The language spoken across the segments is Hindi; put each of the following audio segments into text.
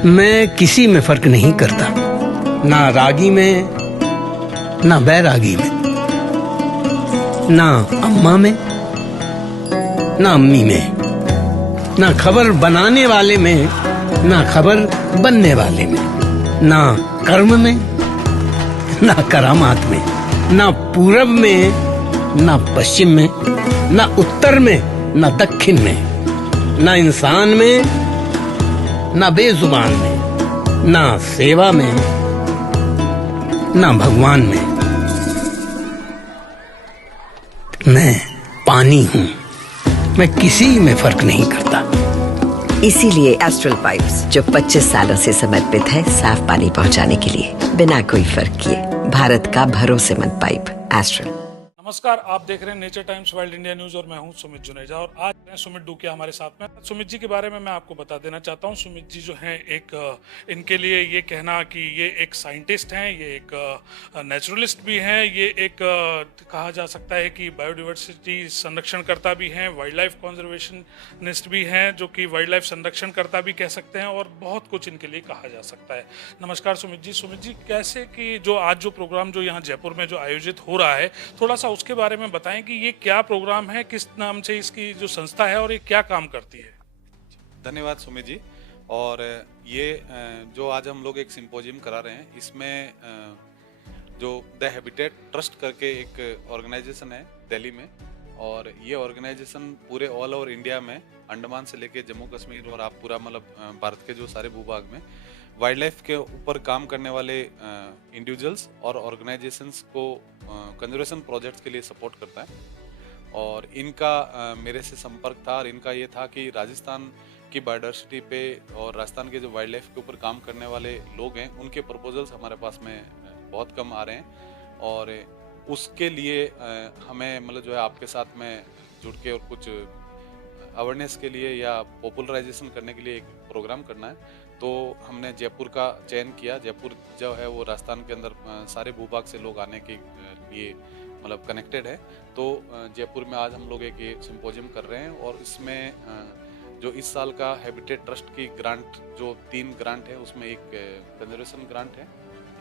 मैं किसी में फर्क नहीं करता, ना रागी में ना बैरागी में, ना अम्मा में ना अम्मी में, ना खबर बनाने वाले में ना खबर बनने वाले में, ना कर्म में ना करामात में, ना पूरब में ना पश्चिम में, ना उत्तर में ना दक्षिण में, ना इंसान में ना बेजुबान में, ना सेवा में ना भगवान में। मैं पानी हूँ, मैं किसी में फर्क नहीं करता। इसीलिए एस्ट्रल पाइप्स, जो 25 सालों से समर्पित है साफ पानी पहुंचाने के लिए, बिना कोई फर्क किए, भारत का भरोसेमंद पाइप एस्ट्रल। नमस्कार, आप देख रहे हैं nature times world India news और मैं हूं सुमित जुनेजा। और आज सुमित डूकिया हमारे साथ में। सुमित जी के बारे में मैं आपको बता देना चाहता हूं। सुमित जी जो हैं, एक इनके लिए ये कहना कि ये एक साइंटिस्ट हैं, ये एक नेचुरलिस्ट भी हैं, ये एक कहा जा सकता है कि बायोडाइवर्सिटी संरक्षणकर्ता भी हैं, वाइल्ड लाइफ कंजर्वेशनिस्ट भी हैं, जो कि वाइल्ड लाइफ संरक्षणकर्ता भी कह सकते हैं, और बहुत कुछ इनके लिए कहा जा सकता है। नमस्कार सुमित जी। सुमित जी, कैसे कि जो आज जो प्रोग्राम जो यहाँ जयपुर में जो आयोजित हो रहा है, थोड़ा सा उसके बारे में बताएं कि ये क्या प्रोग्राम है, किस नाम से इसकी जो संस्था है और ये क्या काम करती है। धन्यवाद सुमित जी। और ये जो आज हम लोग एक सिंपोजियम करा रहे हैं, इसमें जो द हैबिटेट ट्रस्ट करके एक ऑर्गेनाइजेशन है दिल्ली में, और ये ऑर्गेनाइजेशन पूरे ऑल ओवर इंडिया में, अंडमान से लेके जम्मू कश्मीर और आप पूरा मतलब भारत के जो सारे भूभाग में वाइल्ड लाइफ के ऊपर काम करने वाले इंडिविजुअल्स और ऑर्गेनाइजेशंस को कंजर्वेशन प्रोजेक्ट्स के लिए सपोर्ट करता है। और इनका मेरे से संपर्क था, और इनका ये था कि राजस्थान की बायोडाइवर्सिटी पे और राजस्थान के जो वाइल्ड लाइफ के ऊपर काम करने वाले लोग हैं, उनके प्रपोजल्स हमारे पास में बहुत कम आ रहे हैं, और उसके लिए हमें मतलब जो है आपके साथ में जुड़ के और कुछ अवेयरनेस के लिए या पॉपुलराइजेशन करने के लिए एक प्रोग्राम करना है। तो हमने जयपुर का चयन किया। जयपुर जो है वो राजस्थान के अंदर सारे भूभाग से लोग आने के लिए मतलब कनेक्टेड है। तो जयपुर में आज हम लोग एक ये सिंपोजियम कर रहे हैं, और इसमें जो इस साल का हैबिटेट ट्रस्ट की ग्रांट, जो 3 ग्रांट है, उसमें एक कंजर्वेशन ग्रांट है,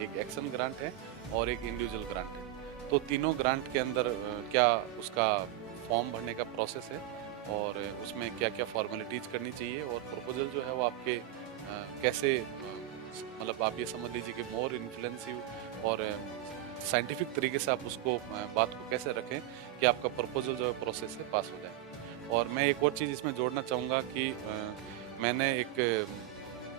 एक एक्शन ग्रांट है और एक इंडिविजुअल ग्रांट है। तो तीनों ग्रांट के अंदर क्या उसका फॉर्म भरने का प्रोसेस है, और उसमें क्या क्या फॉर्मेलिटीज करनी चाहिए, और प्रपोजल जो है वो आपके कैसे मतलब आप ये समझ लीजिए कि मोर इन्फ्लुएंसिव और साइंटिफिक तरीके से आप उसको बात को कैसे रखें कि आपका प्रपोजल जो है प्रोसेस से पास हो जाए। और मैं एक और चीज़ इसमें जोड़ना चाहूँगा कि मैंने एक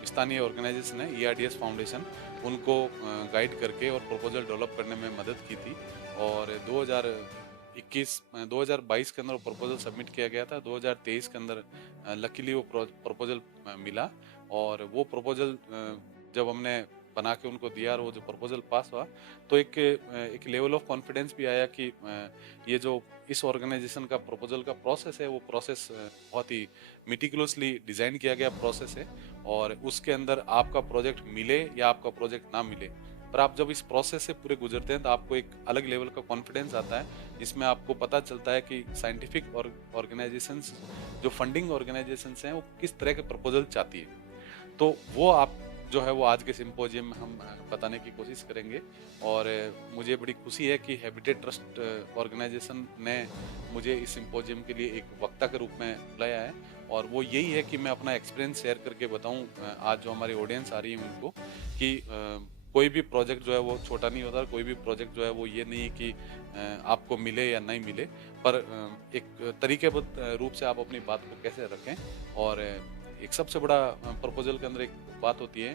स्थानीय ऑर्गेनाइजेशन है ERDS फाउंडेशन, उनको गाइड करके और प्रपोजल डेवलप करने में मदद की थी। और 2022 के अंदर वो प्रपोजल सबमिट किया गया था। 2023 के अंदर लकीली वो प्रपोजल मिला, और वो प्रपोजल जब हमने बना के उनको दिया और वो जो प्रपोजल पास हुआ, तो एक लेवल ऑफ कॉन्फिडेंस भी आया कि ये जो इस ऑर्गेनाइजेशन का प्रपोजल का प्रोसेस है, वो प्रोसेस बहुत ही मिटिकुलसली डिज़ाइन किया गया प्रोसेस है, और उसके अंदर आपका प्रोजेक्ट मिले या आपका प्रोजेक्ट ना मिले, पर आप जब इस प्रोसेस से पूरे गुजरते हैं तो आपको एक अलग लेवल का कॉन्फिडेंस आता है, जिसमें आपको पता चलता है कि साइंटिफिक ऑर्गेनाइजेशंस, जो फंडिंग ऑर्गेनाइजेशंस हैं, वो किस तरह के प्रपोजल चाहती है। तो वो आप जो है वो आज के सिंपोजियम में हम बताने की कोशिश करेंगे। और मुझे बड़ी खुशी है कि हैबिटेट ट्रस्ट ऑर्गेनाइजेशन ने मुझे इस सिंपोजियम के लिए एक वक्ता के रूप में बुलाया है, और वो यही है कि मैं अपना एक्सपीरियंस शेयर करके बताऊं आज जो हमारी ऑडियंस आ रही है उनको, कि कोई भी प्रोजेक्ट जो है वो छोटा नहीं होता, कोई भी प्रोजेक्ट जो है वो ये नहीं है कि आपको मिले या नहीं मिले, पर एक तरीकेबद्ध रूप से आप अपनी बात को कैसे रखें। और एक सबसे बड़ा प्रपोजल के अंदर एक बात होती है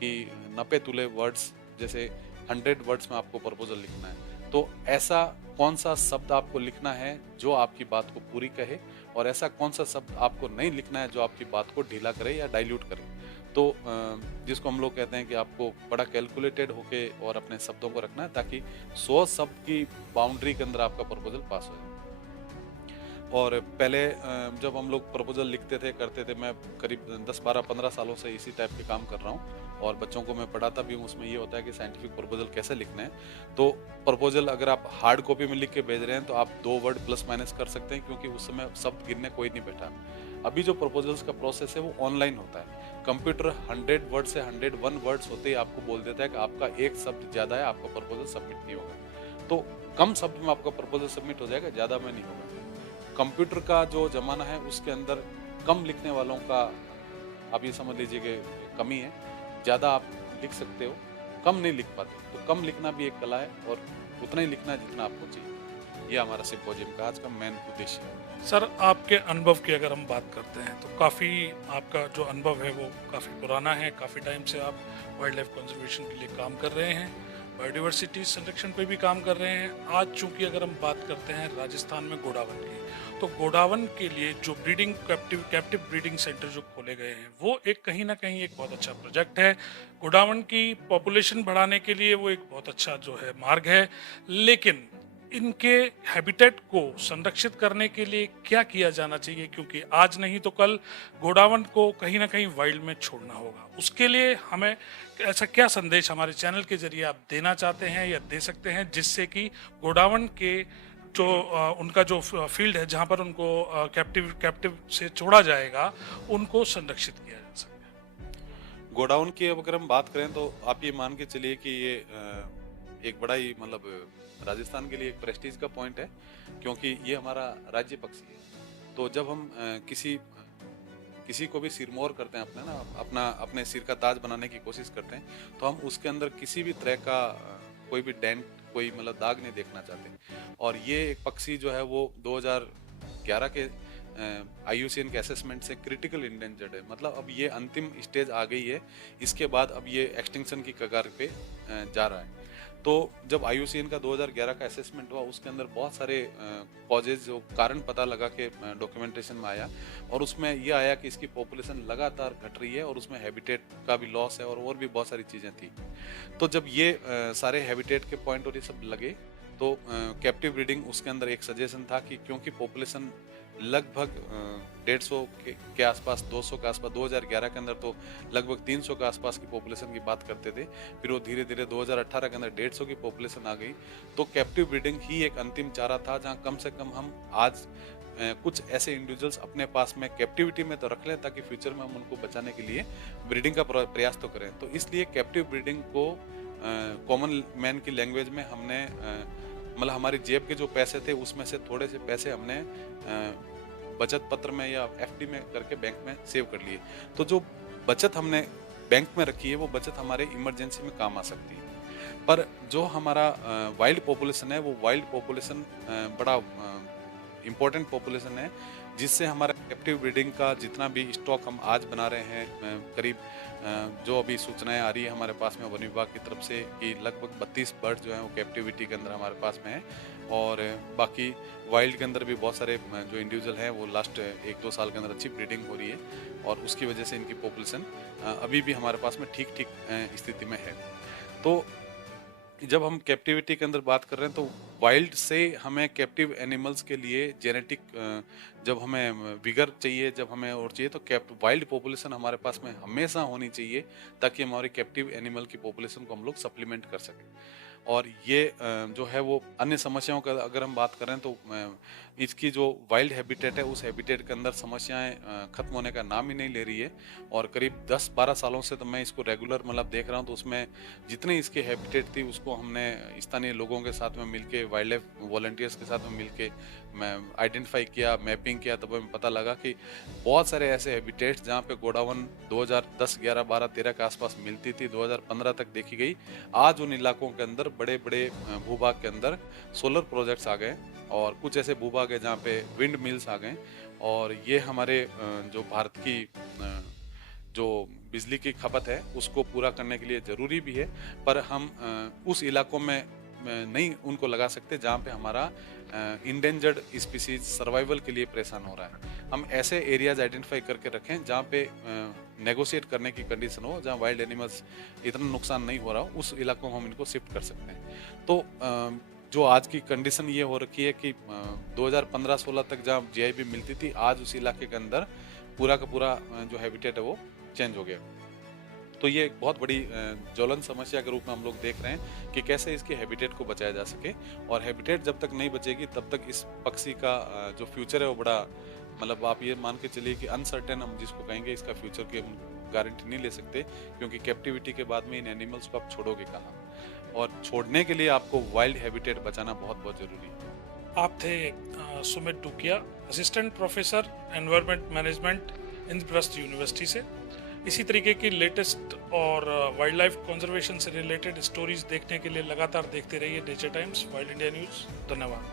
कि 90 तुले वर्ड्स, जैसे 100 वर्ड्स में आपको प्रपोजल लिखना है, तो ऐसा कौन सा शब्द आपको लिखना है जो आपकी बात को पूरी कहे, और ऐसा कौन सा शब्द आपको नहीं लिखना है जो आपकी बात को ढीला करे या डाइल्यूट करे। तो जिसको हम लोग कहते हैं कि आपको बड़ा कैलकुलेटेड होके और अपने शब्दों को रखना है, ताकि 100 शब्द की बाउंड्री के अंदर आपका प्रपोजल पास हो जाए। और पहले जब हम लोग प्रपोजल लिखते थे करते थे, मैं करीब 10-12-15 सालों से इसी टाइप के काम कर रहा हूँ और बच्चों को मैं पढ़ाता भी हूँ। उसमें ये होता है कि साइंटिफिक प्रपोजल कैसे लिखना है। तो प्रपोजल अगर आप हार्ड कॉपी में लिख के भेज रहे हैं तो आप 2 वर्ड प्लस माइनस कर सकते हैं, क्योंकि उस समय शब्द गिनने कोई नहीं बैठा। अभी जो प्रपोजल्स का प्रोसेस है वो ऑनलाइन होता है। कंप्यूटर 100 वर्ड से 101 वर्ड्स होते ही आपको बोल देता है कि आपका एक शब्द ज़्यादा है, आपका प्रपोजल सबमिट नहीं होगा। तो कम शब्द में आपका प्रपोजल सबमिट हो जाएगा, ज़्यादा में नहीं होगा। कंप्यूटर का जो ज़माना है उसके अंदर कम लिखने वालों का आप ये समझ लीजिए कि कमी है। ज़्यादा आप लिख सकते हो, कम नहीं लिख पाते। तो कम लिखना भी एक कला है और उतना ही लिखना है जितना आपको चाहिए। ये हमारा सिम्पोजियम का आज का मेन उद्देश्य है। सर, आपके अनुभव की अगर हम बात करते हैं तो काफ़ी आपका जो अनुभव है वो काफ़ी पुराना है। काफ़ी टाइम से आप वाइल्ड लाइफ कंजर्वेशन के लिए काम कर रहे हैं, बायोडाइवर्सिटी संरक्षण पे भी काम कर रहे हैं। आज चूंकि अगर हम बात करते हैं राजस्थान में गोडावन की, तो गोडावन के लिए जो ब्रीडिंग कैप्टिव ब्रीडिंग सेंटर जो खोले गए हैं वो एक कहीं ना कहीं एक बहुत अच्छा प्रोजेक्ट है। गोडावन की पॉपुलेशन बढ़ाने के लिए वो एक बहुत अच्छा जो है मार्ग है। लेकिन इनके हैबिटेट को संरक्षित करने के लिए क्या किया जाना चाहिए, क्योंकि आज नहीं तो कल गोडावन को कहीं ना कहीं वाइल्ड में छोड़ना होगा। उसके लिए हमें ऐसा क्या संदेश हमारे चैनल के जरिए आप देना चाहते हैं या दे सकते हैं, जिससे कि गोडावन के जो उनका जो फील्ड है जहां पर उनको कैप्टिव से छोड़ा जाएगा उनको संरक्षित किया जा सके। गोडाउन की अगर हम बात करें तो आप ये मान के चलिए कि ये एक बड़ा ही मतलब राजस्थान के लिए एक प्रेस्टीज का पॉइंट है, क्योंकि ये हमारा राज्य पक्षी है। तो जब हम किसी को भी सिरमौर करते हैं अपने सिर का ताज बनाने की कोशिश करते हैं, तो हम उसके अंदर किसी भी तरह का कोई भी डेंट, कोई मतलब दाग नहीं देखना चाहते। और ये एक पक्षी जो है वो 2011 के IUCN के असेसमेंट से क्रिटिकल इंडेंजर्ड है। मतलब अब ये अंतिम स्टेज आ गई है, इसके बाद अब ये एक्सटिंक्शन की कगार पे जा रहा है। तो जब IUCN का 2011 का असेसमेंट हुआ, उसके अंदर बहुत सारे कॉजेज जो कारण पता लगा के डॉक्यूमेंटेशन में आया, और उसमें ये आया कि इसकी पॉपुलेशन लगातार घट रही है और उसमें हैबिटेट का भी लॉस है और भी बहुत सारी चीज़ें थी। तो जब ये सारे हैबिटेट के पॉइंट और ये सब लगे, तो कैप्टिव ब्रीडिंग उसके अंदर एक सजेशन था कि क्योंकि पॉपुलेशन लगभग 150 के आसपास, 200 के आसपास, 2011 के अंदर तो लगभग 300 के आसपास की पॉपुलेशन की बात करते थे। फिर वो धीरे धीरे 2018 के अंदर 150 की पॉपुलेशन आ गई। तो कैप्टिव ब्रीडिंग ही एक अंतिम चारा था, जहां कम से कम हम आज कुछ ऐसे इंडिविजुअल्स अपने पास में कैप्टिविटी में तो रख लें, ताकि फ्यूचर में हम उनको बचाने के लिए ब्रीडिंग का प्रयास तो करें। तो इसलिए कैप्टिव ब्रीडिंग को कॉमन मैन की लैंग्वेज में हमने मतलब हमारी जेब के जो पैसे थे उसमें से थोड़े से पैसे हमने बचत पत्र में या FD में करके बैंक में सेव कर लिए। तो जो बचत हमने बैंक में रखी है वो बचत हमारे इमरजेंसी में काम आ सकती है। पर जो हमारा वाइल्ड पॉपुलेशन है, वो वाइल्ड पॉपुलेशन बड़ा इम्पोर्टेंट पॉपुलेशन है, जिससे हमारा कैप्टिव ब्रीडिंग का जितना भी स्टॉक हम आज बना रहे हैं, करीब जो अभी सूचनाएं आ रही है हमारे पास में वन विभाग की तरफ से कि लगभग 32 बर्ड जो हैं वो कैप्टिविटी के अंदर हमारे पास में है। और बाकी वाइल्ड के अंदर भी बहुत सारे जो इंडिविजुअल हैं वो लास्ट 1-2 साल के अंदर अच्छी ब्रीडिंग हो रही है, और उसकी वजह से इनकी पॉपुलेशन अभी भी हमारे पास में ठीक स्थिति में है। तो जब हम कैप्टिविटी के अंदर बात कर रहे हैं, तो वाइल्ड से हमें कैप्टिव एनिमल्स के लिए जेनेटिक जब हमें विगर चाहिए, जब हमें और चाहिए, तो वाइल्ड पॉपुलेशन हमारे पास में हमेशा होनी चाहिए, ताकि हमारी कैप्टिव एनिमल की पॉपुलेशन को हम लोग सप्लीमेंट कर सकें। और ये जो है वो अन्य समस्याओं का अगर हम बात करें तो इसकी जो वाइल्ड हैबिटेट है उस हैबिटेट के अंदर समस्याएं खत्म होने का नाम ही नहीं ले रही है। और करीब 10-12 सालों से तो मैं इसको रेगुलर मतलब देख रहा हूँ, तो उसमें जितनी इसकी हैबिटेट थी उसको हमने स्थानीय लोगों के साथ में मिलके, वाइल्ड लाइफ वॉलंटियर्स के साथ में मिलके मैं आइडेंटिफाई किया, मैपिंग किया, तब हमें पता लगा कि बहुत सारे ऐसे हैबिटेट्स जहाँ पे गोडावन 2010, 11, 12, 13 के आसपास मिलती थी, 2015 तक देखी गई। आज उन इलाकों के अंदर बड़े बड़े भूभाग के अंदर सोलर प्रोजेक्ट्स आ गए, और कुछ ऐसे भूभाग है जहाँ पे विंड मिल्स आ गए। और ये हमारे जो भारत की जो बिजली की खपत है उसको पूरा करने के लिए ज़रूरी भी है, पर हम उस इलाकों में नहीं उनको लगा सकते जहाँ पे हमारा इंडेंजर्ड स्पीसीज सर्वाइवल के लिए परेशान हो रहा है। हम ऐसे एरियाज आइडेंटिफाई करके रखें जहाँ पे नेगोशिएट करने की कंडीशन हो, जहाँ वाइल्ड एनिमल्स इतना नुकसान नहीं हो रहा हो, उस इलाकों में हम इनको शिफ्ट कर सकते हैं। तो जो आज की कंडीशन ये हो रखी है कि 2015-16 तक जहाँ जीआईबी मिलती थी, आज उस इलाके के अंदर पूरा का पूरा जो हैबिटेट है वो चेंज हो गया। तो ये एक बहुत बड़ी ज्वलन समस्या के रूप में हम लोग देख रहे हैं कि कैसे इसके हैबिटेट को बचाया जा सके, और हैबिटेट जब तक नहीं बचेगी तब तक इस पक्षी का जो फ्यूचर है वो बड़ा, मतलब आप ये मान के चलिए कि अनसर्टेन हम जिसको कहेंगे, इसका फ्यूचर की हम गारंटी नहीं ले सकते, क्योंकि कैप्टिविटी के बाद में इन एनिमल्स को आप छोड़ोगे कहाँ, और छोड़ने के लिए आपको वाइल्ड हैबिटेट बचाना बहुत बहुत जरूरी है। आप थे Sumit Dukiya, assistant professor environment management Indraprastha university से। इसी तरीके की लेटेस्ट और वाइल्ड लाइफ कंजर्वेशन से रिलेटेड स्टोरीज देखने के लिए लगातार देखते रहिए nature times, wild India news. धन्यवाद।